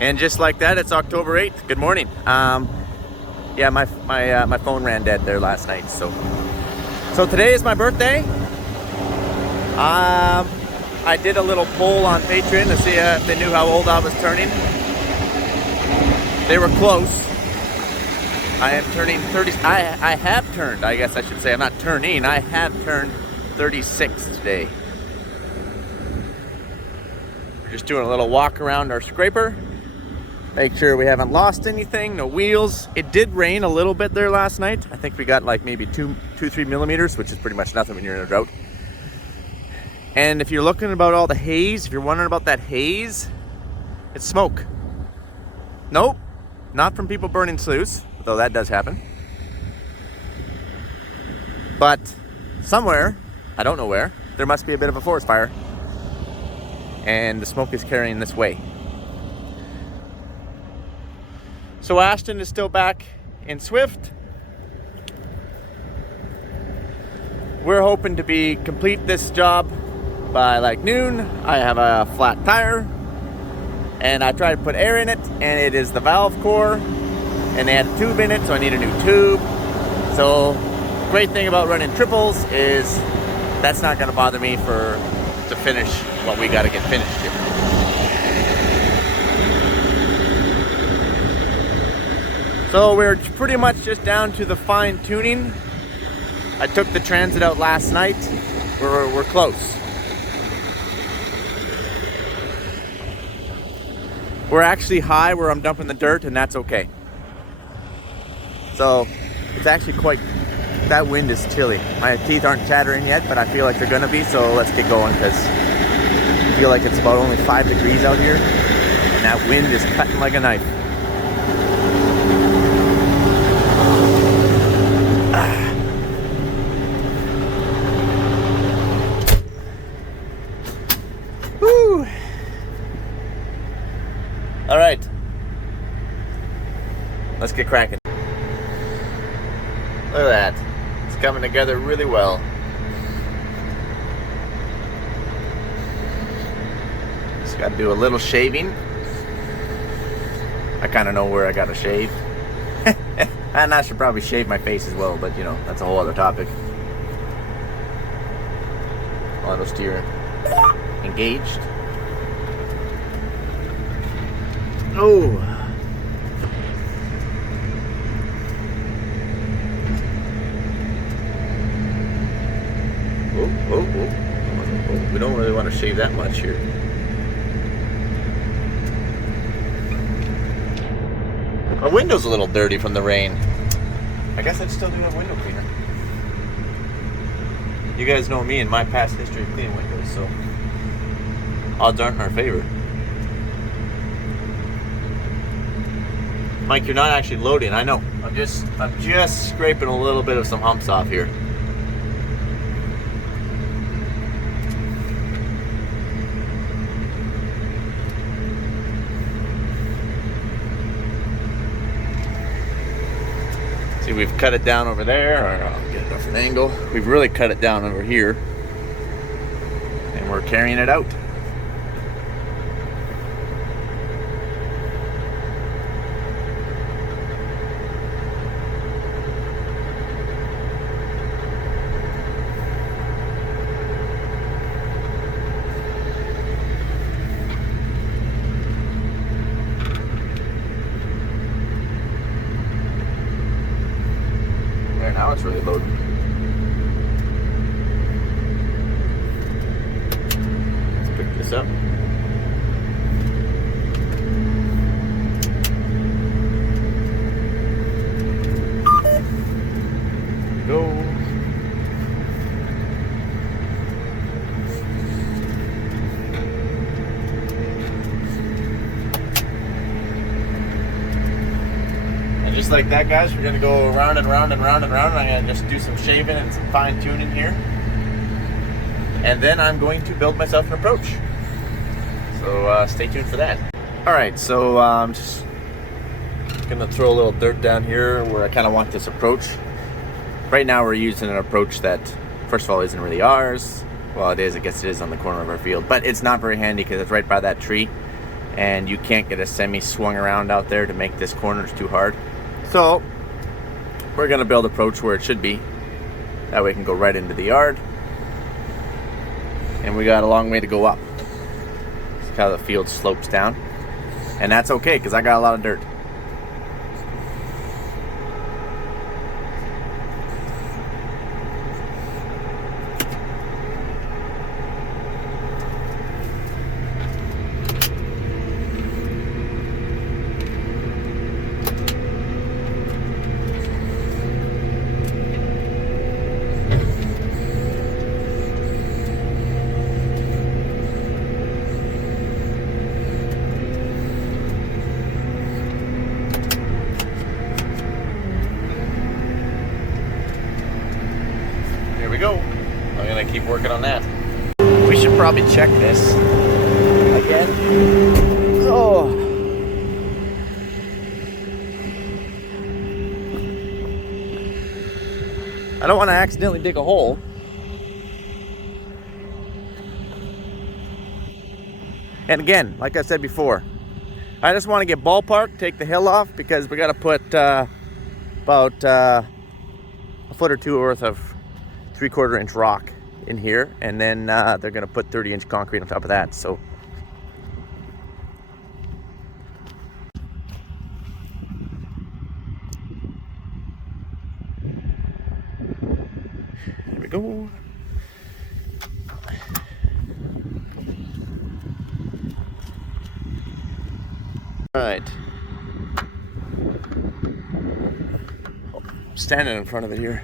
And just like that, it's October 8th. Good morning. Yeah, my phone ran dead there last night. So today is my birthday. I did a little poll on Patreon to see if they knew how old I was turning. They were close. I am turning 30. I have turned, I guess I should say. I'm not turning. I have turned 36 today. We're just doing a little walk around our scraper. Make sure we haven't lost anything. No wheels. It did rain a little bit there last night. I think we got like maybe 3 millimeters, which is pretty much nothing when you're in a drought. And if you're looking about all the haze, if you're wondering about that haze, it's smoke. Nope, not from people burning sloughs, though that does happen. But somewhere, I don't know where, there must be a bit of a forest fire. And the smoke is carrying this way. So Ashton is still back in Swift. We're hoping to complete this job by like noon. I have a flat tire and I tried to put air in it and it is the valve core and they had a tube in it, so I need a new tube. So great thing about running triples is that's not going to bother me to finish what we got to get finished here. So we're pretty much just down to the fine tuning. I took the transit out last night. We're close. We're actually high where I'm dumping the dirt, and that's okay. So it's actually that wind is chilly. My teeth aren't chattering yet, but I feel like they're gonna be, so let's get going because I feel like it's about only 5 degrees out here, and that wind is cutting like a knife. Woo! All right, let's get cracking. Look at that, it's coming together really well. Just got to do a little shaving. I kind of know where I got to shave. And I should probably shave my face as well, but you know, that's a whole other topic. Auto steer engaged. Oh. Oh. We don't really want to shave that much here. My window's a little dirty from the rain. I guess I'd still do a window cleaner. You guys know me and my past history of cleaning windows, so odds aren't in our favor. Mike, you're not actually loading. I know. I'm just scraping a little bit of some humps off here. See, we've cut it down over there. I'll get a different angle. We've really cut it down over here, and we're carrying it out. Now it's really loading. Let's pick this up. There we go. Just like that, guys, we're gonna go around and around and around and around. I'm gonna just do some shaving and some fine tuning here, and then I'm going to build myself an approach. So stay tuned for that. All right, so I'm just gonna throw a little dirt down here where I kind of want this approach. Right now we're using an approach that, first of all, isn't really ours. Well, it is. I guess it is on the corner of our field, but it's not very handy because it's right by that tree. and you can't get a semi swung around out there to make this corners too hard. So we're gonna build approach where it should be. That way it can go right into the yard. And we got a long way to go up. That's how the field slopes down. And that's okay, because I got a lot of dirt. Here we go. I'm gonna keep working on that. We should probably check this again. Oh. I don't want to accidentally dig a hole. And again, like I said before, I just want to get ballpark, take the hill off, because we got to put about a foot or two worth of 3/4 inch rock in here, and then they're going to put 30-inch concrete on top of that. So here we go. All right. I'm standing in front of it here.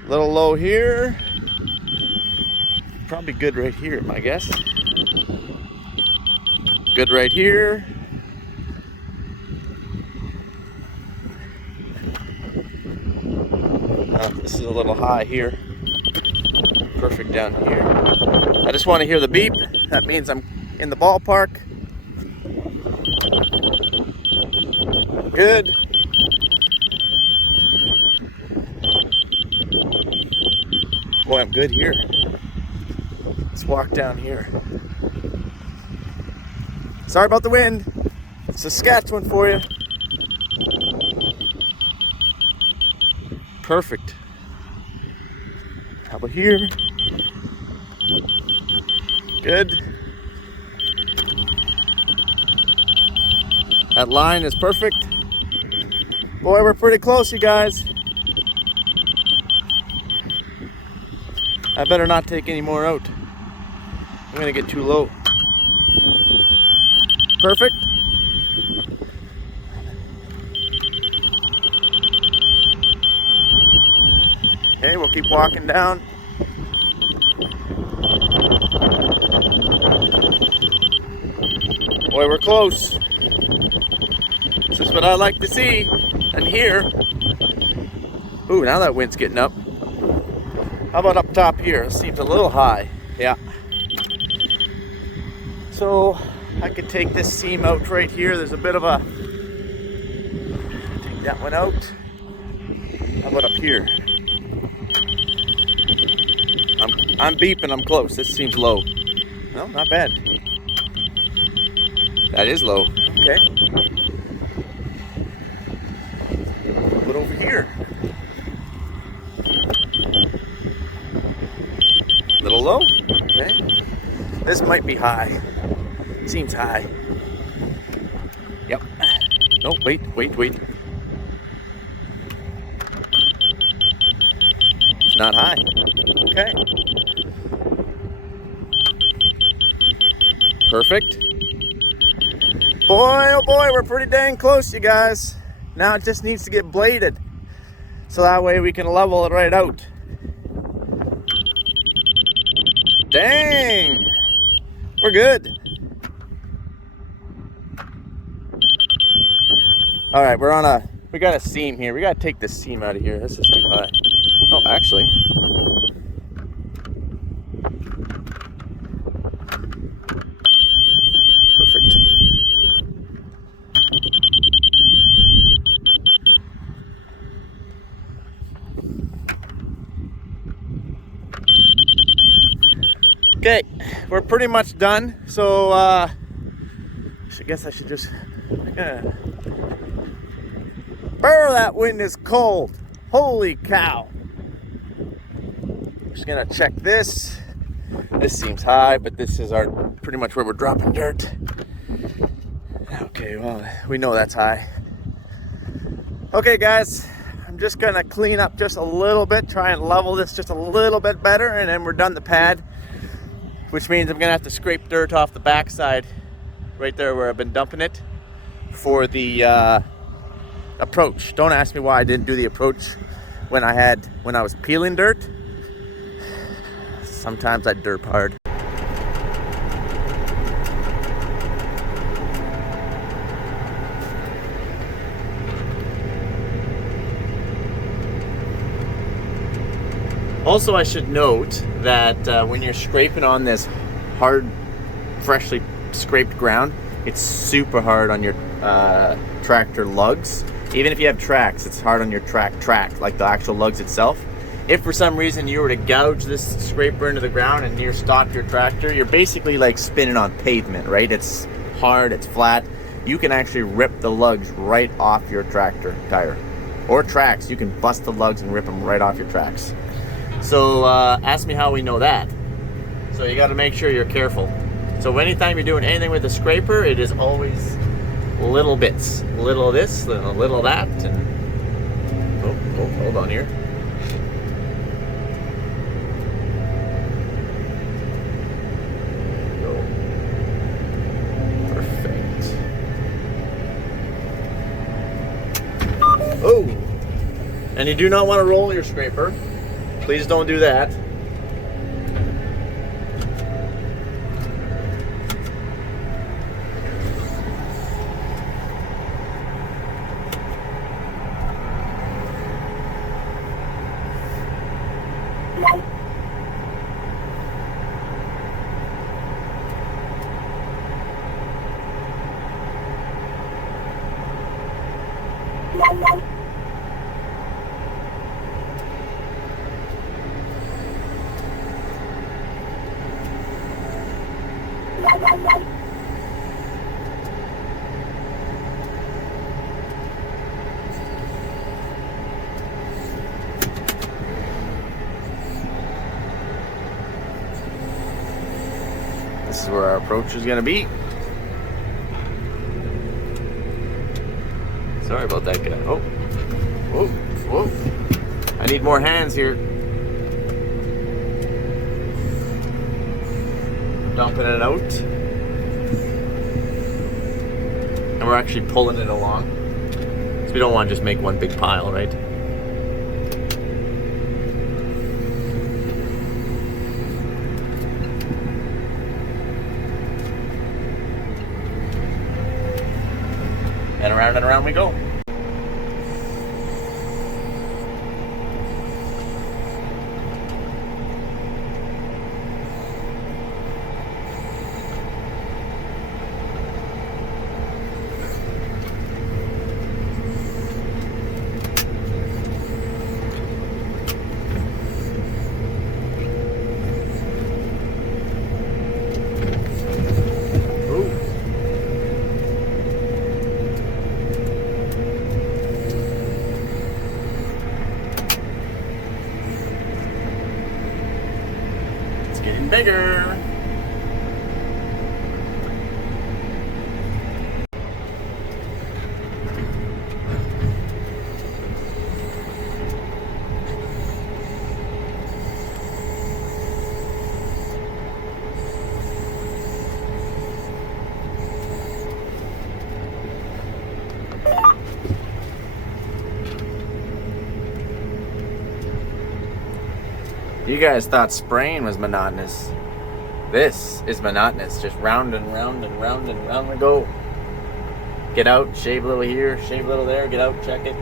A little low here. Probably good right here, my guess. Good right here. This is a little high here. Perfect down here. I just want to hear the beep. That means I'm in the ballpark. Good. Boy, I'm good here. Let's walk down here. Sorry about the wind. It's Saskatchewan for you. Perfect. How about here? Good. That line is perfect. Boy, we're pretty close, you guys. I better not take any more out. I'm gonna get too low. Perfect. Okay, we'll keep walking down. Boy, we're close. This is what I like to see and hear. Ooh, now that wind's getting up. How about up top here? It seems a little high. Yeah. So I could take this seam out right here. There's a bit of a... Take that one out. How about up here? I'm beeping, I'm close. This seems low. No, not bad. That is low. Okay. A little bit over here. A little low. Okay. This might be high. Seems high. Yep. No, wait. It's not high. Okay. Perfect. Boy, oh boy, we're pretty dang close, you guys. Now it just needs to get bladed, so that way we can level it right out. Dang! We're good. All right, we got a seam here. We gotta take this seam out of here. This is too high. Oh, actually. Perfect. Okay, we're pretty much done. So I guess I should just. Brr, that wind is cold. Holy cow. Just gonna check this. This seems high, but this is our pretty much where we're dropping dirt. Okay, well, we know that's high. Okay, guys, I'm just gonna clean up just a little bit, try and level this just a little bit better, and then we're done the pad, which means I'm gonna have to scrape dirt off the backside right there where I've been dumping it for the approach. Don't ask me why I didn't do the approach when I was peeling dirt. Sometimes I derp hard. Also, I should note that when you're scraping on this hard, freshly scraped ground, it's super hard on your tractor lugs. Even if you have tracks, it's hard on your track, like the actual lugs itself. If for some reason you were to gouge this scraper into the ground and you stop your tractor, you're basically like spinning on pavement, right? It's hard, it's flat. You can actually rip the lugs right off your tractor tire. Or tracks, you can bust the lugs and rip them right off your tracks. So ask me how we know that. So you got to make sure you're careful. So anytime you're doing anything with a scraper, it is always little bits. Little of this, little of that. And oh, hold on here. Go. Perfect. Oh! And you do not want to roll your scraper. Please don't do that. This is where our approach is going to be. Sorry about that guy. Oh, whoa. I need more hands here. Dumping it out. And we're actually pulling it along. So we don't want to just make one big pile, right? And around we go. Getting bigger. You guys thought spraying was monotonous. This is monotonous. Just round and round and round and round we go. Get out, shave a little here, shave a little there, get out, check it.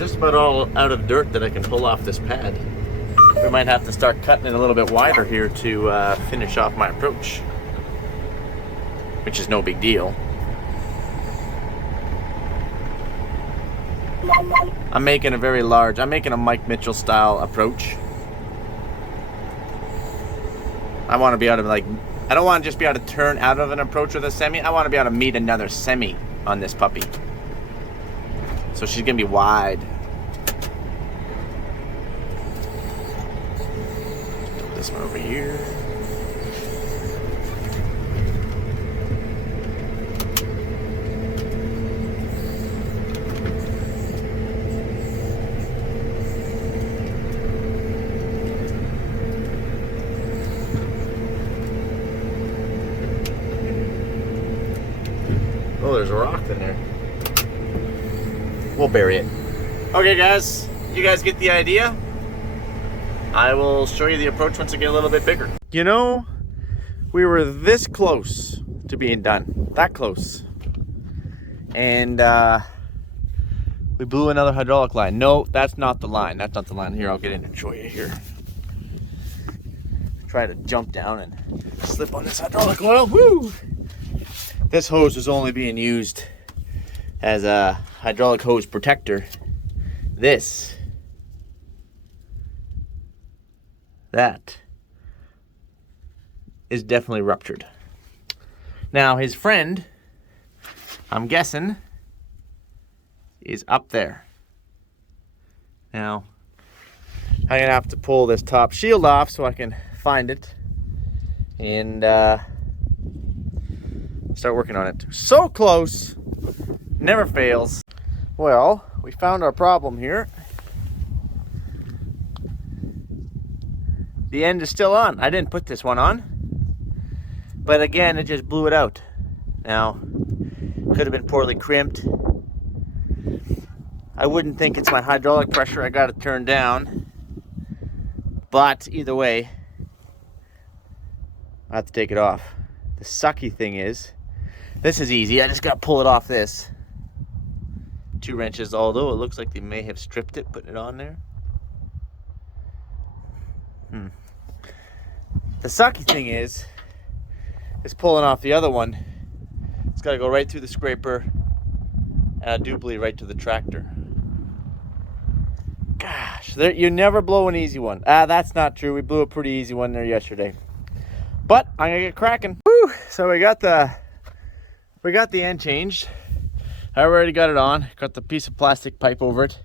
just about all out of dirt that I can pull off this pad. We might have to start cutting it a little bit wider here to finish off my approach, which is no big deal. I'm making a Mike Mitchell style approach. I want to be able to I don't want to just be able to turn out of an approach with a semi. I want to be able to meet another semi on this puppy. So she's gonna be wide. Put this one over here. Oh, there's a rock in there. We'll bury it. Okay, guys, you guys get the idea. I will show you the approach once I get a little bit bigger. You know, we were this close to being done. That close. And we blew another hydraulic line. No, that's not the line. That's not the line. Here, I'll get in and show you here. Try to jump down and slip on this hydraulic oil. Woo! This hose was only being used as a hydraulic hose protector. That is definitely ruptured. Now his friend, I'm guessing, is up there. Now I'm gonna have to pull this top shield off so I can find it and start working on it. So close, never fails. Well, we found our problem here. The end is still on. I didn't put this one on, but again, it just blew it out. Now, could have been poorly crimped. I wouldn't think it's my hydraulic pressure I got to turn down, but either way, I have to take it off. The sucky thing is, this is easy. I just got to pull it off this. 2 wrenches, although it looks like they may have stripped it, putting it on there. The sucky thing is pulling off the other one. It's got to go right through the scraper, and I do believe right to the tractor. Gosh, you never blow an easy one. That's not true. We blew a pretty easy one there yesterday. But I'm gonna get cracking. Woo! So we got the end changed. I already got it on. Got the piece of plastic pipe over it.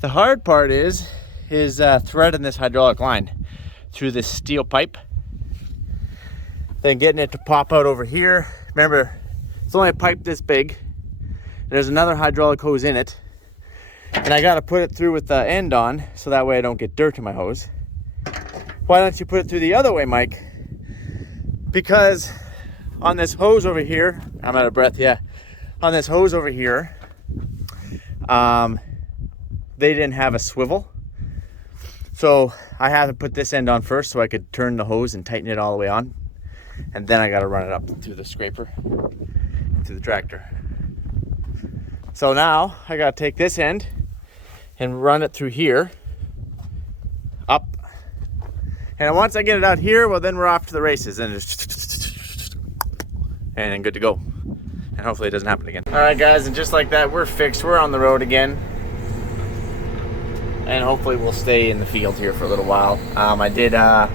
The hard part is threading this hydraulic line through this steel pipe. Then getting it to pop out over here. Remember, it's only a pipe this big. There's another hydraulic hose in it. And I gotta put it through with the end on, so that way I don't get dirt in my hose. Why don't you put it through the other way, Mike? Because on this hose over here, I'm out of breath, yeah. On this hose over here, they didn't have a swivel. So I had to put this end on first so I could turn the hose and tighten it all the way on. And then I got to run it up through the scraper to the tractor. So now I got to take this end and run it through here, up. And once I get it out here, well, then we're off to the races and then good to go. And hopefully it doesn't happen again. All right, guys, and just like that, we're fixed. We're on the road again. And hopefully we'll stay in the field here for a little while. I did a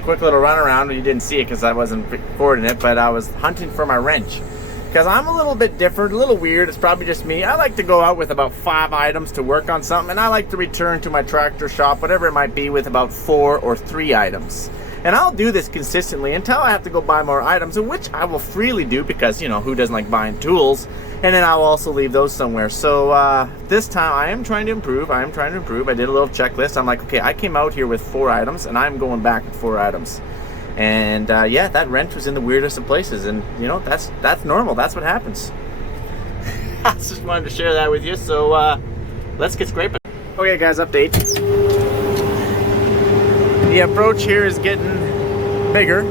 quick little run around. You didn't see it because I wasn't recording it, but I was hunting for my wrench. Because I'm a little bit different, a little weird. It's probably just me. I like to go out with about 5 items to work on something, and I like to return to my tractor shop, whatever it might be, with about 4 or 3 items. And I'll do this consistently until I have to go buy more items, which I will freely do because, you know, who doesn't like buying tools? And then I'll also leave those somewhere. So this time I am trying to improve. I did a little checklist. I'm like, okay, I came out here with 4 items, and I'm going back with 4 items. And yeah, that wrench was in the weirdest of places, and you know, that's normal. That's what happens. I just wanted to share that with you. So let's get scraping. Okay, guys, update. The approach here is getting bigger,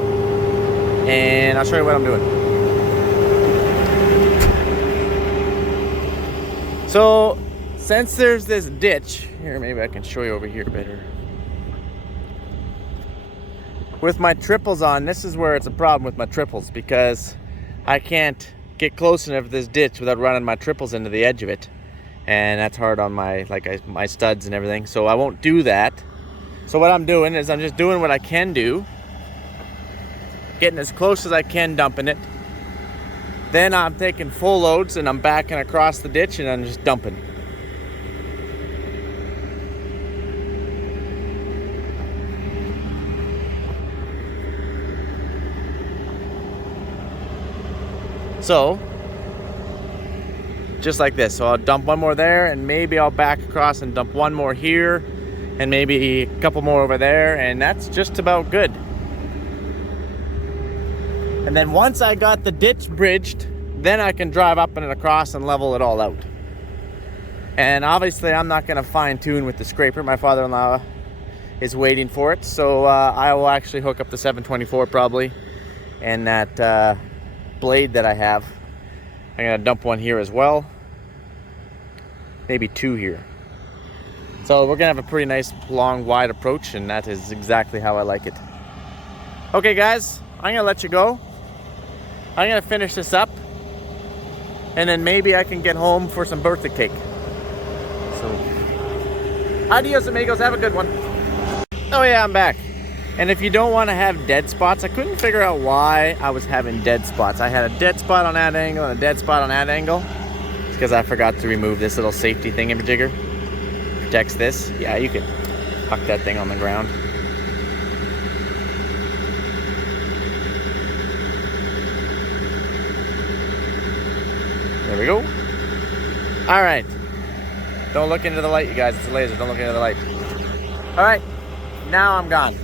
and I'll show you what I'm doing. So since there's this ditch, here maybe I can show you over here better. With my triples on, this is where it's a problem with my triples, because I can't get close enough to this ditch without running my triples into the edge of it. And that's hard on my my studs and everything, so I won't do that. So what I'm doing is I'm just doing what I can do, getting as close as I can, dumping it. Then I'm taking full loads and I'm backing across the ditch and I'm just dumping. So, just like this. So I'll dump one more there, and maybe I'll back across and dump one more here, and maybe a couple more over there, and that's just about good. And then once I got the ditch bridged, then I can drive up and across and level it all out. And obviously I'm not gonna fine tune with the scraper. My father-in-law is waiting for it, so I will actually hook up the 724 probably, and that blade that I have. I'm gonna dump one here as well, maybe two here. So we're gonna have a pretty nice long wide approach, and that is exactly how I like it. Okay guys, I'm gonna let you go. I'm gonna finish this up, and then maybe I can get home for some birthday cake. So adios amigos, have a good one. Oh yeah, I'm back. And if you don't want to have dead spots, I couldn't figure out why I was having dead spots. I had a dead spot on that angle and a dead spot on that angle. It's because I forgot to remove this little safety thingamajigger. Protects this. Yeah, you can huck that thing on the ground. There we go. All right. Don't look into the light, you guys. It's a laser. Don't look into the light. All right. Now I'm gone.